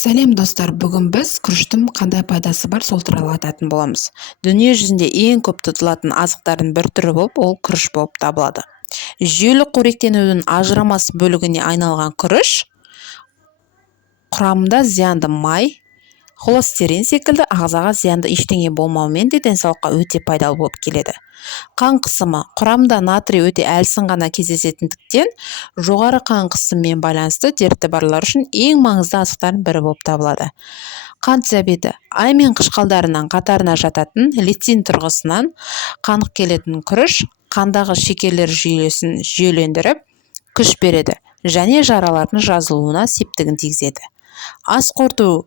Сәлем достар, бүгін біз күріштің қандай пайдасы бар сол туралы айтатын боламыз. Дүние жүзінде ең көп тұтылатын азықтардың бір түрі болып, ол күріш болып табылады. Жүйелі қоректенудің ажырамас бөлігіне айналған күріш құрамында зиянды май, холестерин секілді ағзаға зиянды ештеңе болмауымен де денсаулыққа өте пайдалы болып келеді. Қан қысымы құрамында натрий өте әлсін ғана кездесетіндіктен, жоғары қан қысымымен байланысты дерті барлар үшін ең маңызды азықтардың бірі болып табылады. Қант диабеті ай мен қышқалдарының қатарына жататын лецин тұрғысынан қанық келетін күріш қандағы шекерлер жүйесін жүйелендіріп, күш береді және жаралардың жазылуына септігін тигізеді. Ас қорыту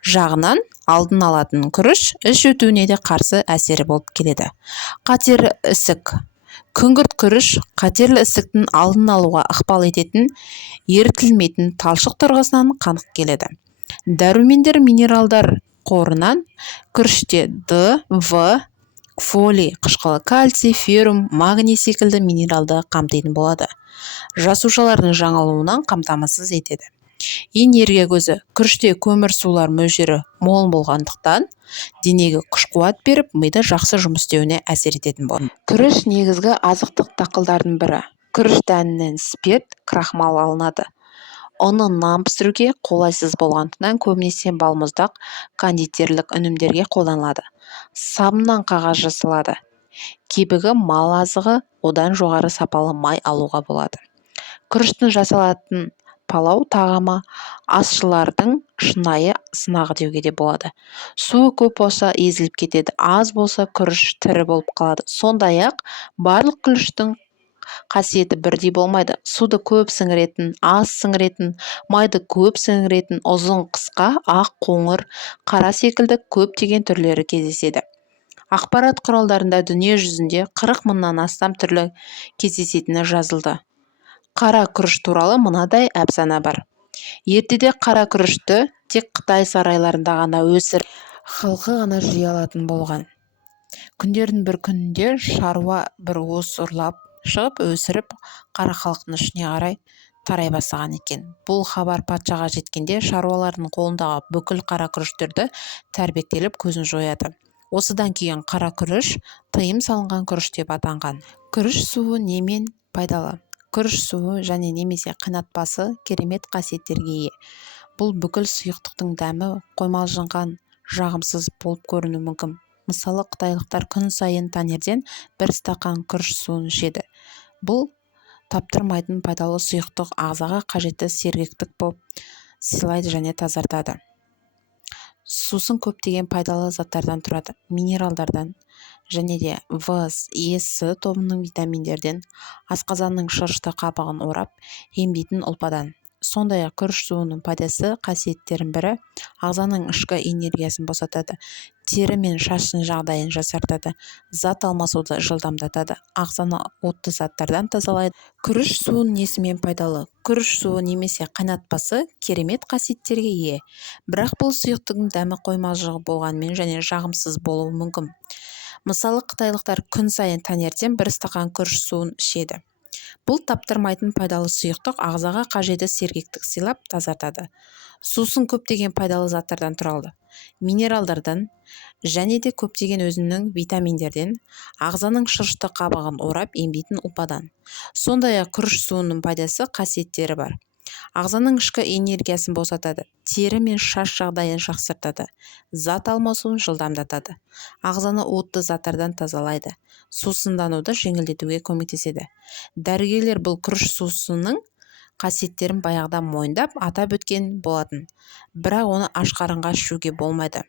жағынан алдын алатын күріш іш өтуіне де қарсы әсері болып келеді. Қатерлі ісік күңгірт күріш қатерлі ісіктің алдын алуға ықпал ететін ерітілмейтін талшық тұрғысынан қанық келеді. Дәрумендер минералдар қорынан күріште Д, В, фолий қышқылы, кальций, феррум, магний секілді минералды қамтитын болады. Жасушалардың жаңалуынан қамтамасыз етеді. Энергия көзі күріште көмір сулар мөлшері мол болғандықтан денеге күш-қуат беріп, мида жақсы жұмыс істеуіне әсер ететін болады. Күріш негізгі азықтық дақылдардың бірі. Күріш дәнінен спирт, крахмал алынады. Оны нан пісіруге қолайсыз болғандықтан көбінесе балмұздақ, кондитерлік өнімдерге қолданылады. Сабыннан қағаз жасалады. Кебігі мал азығы, одан жоғары сапалы май алуға болады. Күріштің жасалатын палау тағамы асшылардың шынайы сынағы деуге де болады. Суы көп болса езіліп кетеді, аз болса күріш тірі болып қалады. Сондай-ақ барлық күріштің қасиеті бірдей болмайды. Суды көп сіңіретін, аз сіңіретін, майды көп сіңіретін, ұзын, қысқа, ақ, қоңыр, қара секілді көптеген түрлері кездеседі. Ақпарат құралдарында дүние жүзінде 40 мыңнан астам түрлі кездесетіні жазылды. Қара күріш туралы мынадай әпсана бар. Ертеде қара күрішті тек Қытай сарайларында ғана өсіріп, халқы ғана жей алатын болған. Күндердің бір күнінде шаруа бір уыс ұрлап шығып өсіріп, қара халықтың ішіне қарай тарай бастаған екен. Бұл хабар патшаға жеткенде шаруалардың қолындағы бүкіл қара күріштерді тәрбектеліп көзін жояды. Осыдан кейін қара күріш тыйым салынған күріш деп атанған. Күріш суы немен пайдалы? Күріш суы және немесе қайнатпасы керемет қасиеттерге ие. Бұл бүкіл сұйықтықтың дәмі қоймалжынған жағымсыз болып көрінуі мүмкін. Мысалы, қытайлықтар күн сайын таңертең бір стақан күріш суын ішеді. Бұл таптырмайтын пайдалы сұйықтық ағзаға қажетті сергектік болып сыйлайды және тазартады. Сусын көптеген пайдалы заттардан тұрады. Минералдардан және де В, Е, С тобының витаминдерден, асқазанның шырышты қабығын орап емдейтін ұлпадан. Сондай-ақ күріш суының пайдасы қасиеттерінің бірі ағзаның ішкі энергиясын босатады, тері мен шаштың жағдайын жақсартады, зат алмасуды жылдамдатады, ағзаны отты заттардан тазалайды. Күріш суын несімен пайдалы? Күріш суы немесе қайнатпасы керемет қасиеттерге ие. Бірақ бұл сұйықтықтың дәмі қоймалжығы болғанымен және жағымсыз болуы мүмкін. Мысалы, қытайлықтар күн сайын таңертең бір стақан күріш суын ішеді. Бұл таптырмайтын пайдалы сұйықтық ағзаға қажетті сергектік сыйлап тазартады. Сусын көптеген пайдалы заттардан тұрады. Минералдардан және де көптеген өзінің витаминдерден, ағзаның шырышты қабығын орап емдейтін ұлпадан. Сондай-ақ күріш суының пайдасы қасиеттері бар. Ағзаның ішкі энергиясын босатады, тері мен шаш жағдайын жақсартады, зат алмасуын жылдамдатады, ағзаны отты заттардан тазалайды, сусындануды жеңілдетуге көмектеседі. Дәрігерлер бұл күріш сусының қасиеттерін баяғыда мойындап атап өткен болатын, бірақ оны аш қарынға ішуге болмайды.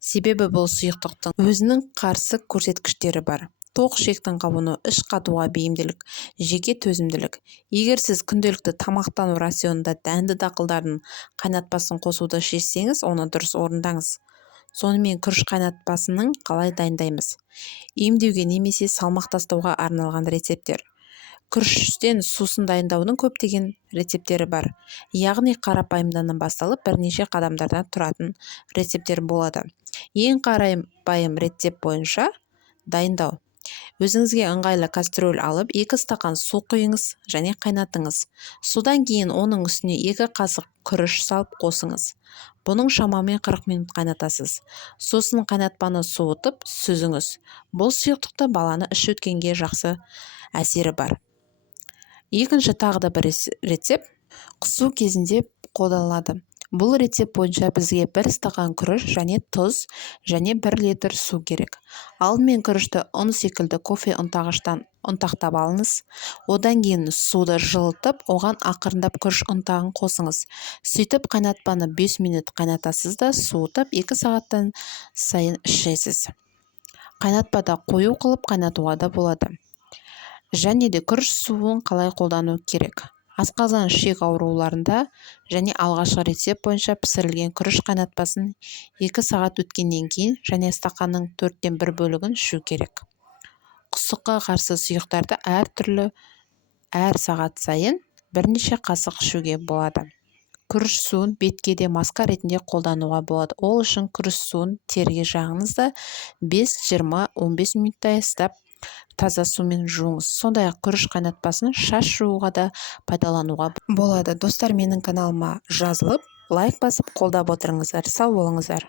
Себебі бұл сұйықтықтың өзінің қарсы көрсеткіштері бар. Тоқ ішектің қабыну, іш қатуға бейімділік, жеке төзімділік. Егер сіз күнделікті тамақтану рационында дәнді дақылдардың қайнатпасын қосуды шешсеңіз, оны дұрыс орындаңыз. Сонымен күріш қайнатпасының қалай дайындаймыз? Емдеуге немесе салмақ тастауға арналған рецептер. Күріштен сусын дайындаудың көптеген рецептері бар. Яғни қарапайымдан басталып бірнеше қадамдардан тұратын рецептер болады. Ең қарапайым рецепт бойынша дайындау. Өзіңізге ыңғайлы кастрюль алып, 2 стақан су құйыңыз және қайнатыңыз. Судан кейін оның үстіне 2 қасық күріш салып қосыңыз. Бұның шамамен 40 минут қайнатасыз. Сосын қайнатпаны суытып сүзіңіз. Бұл сұйықтықты баланы іш өткенге жақсы әсері бар. Екінші тағы да бір рецепт қысу кезінде қолданылады. Бұл рецепт бойынша бізге 1 стақан күріш және тұз және 1 литр су керек. Алдымен күрішті ұн секілді кофе ұнтағыштан ұнтақтап алыңыз. Одан кейін суды жылытып, оған ақырындап күріш ұнтағын қосыңыз. Сөйтіп қайнатпаны 5 минут қайнатасыз да суытып 2 сағаттан сайын ішесіз. Қайнатпада қою қылып қайнатуға да болады. Және де күріш суын қалай қолдану керек? Асқазан ішек ауруларында және алғашқы рецепт бойынша пісірілген күріш қайнатпасын 2 сағат өткеннен кейін және стақанның 4-тен 1 бөлігін ішу керек. Құсыққа қарсы сұйықтарды әр сағат сайын бірнеше қасық ішуге болады. Күріш суын бетке де маска ретінде қолдануға болады. Ол үшін күріш суын терге жағыңыз да 5-20-15 минуттай ұстап таза сумен жуыңыз. Сондай-ақ күріш қайнатпасын шаш жууға да пайдалануға болады. Достар, менің каналыма жазылып, лайк басып қолдап отырыңыздар. Сау болыңыздар.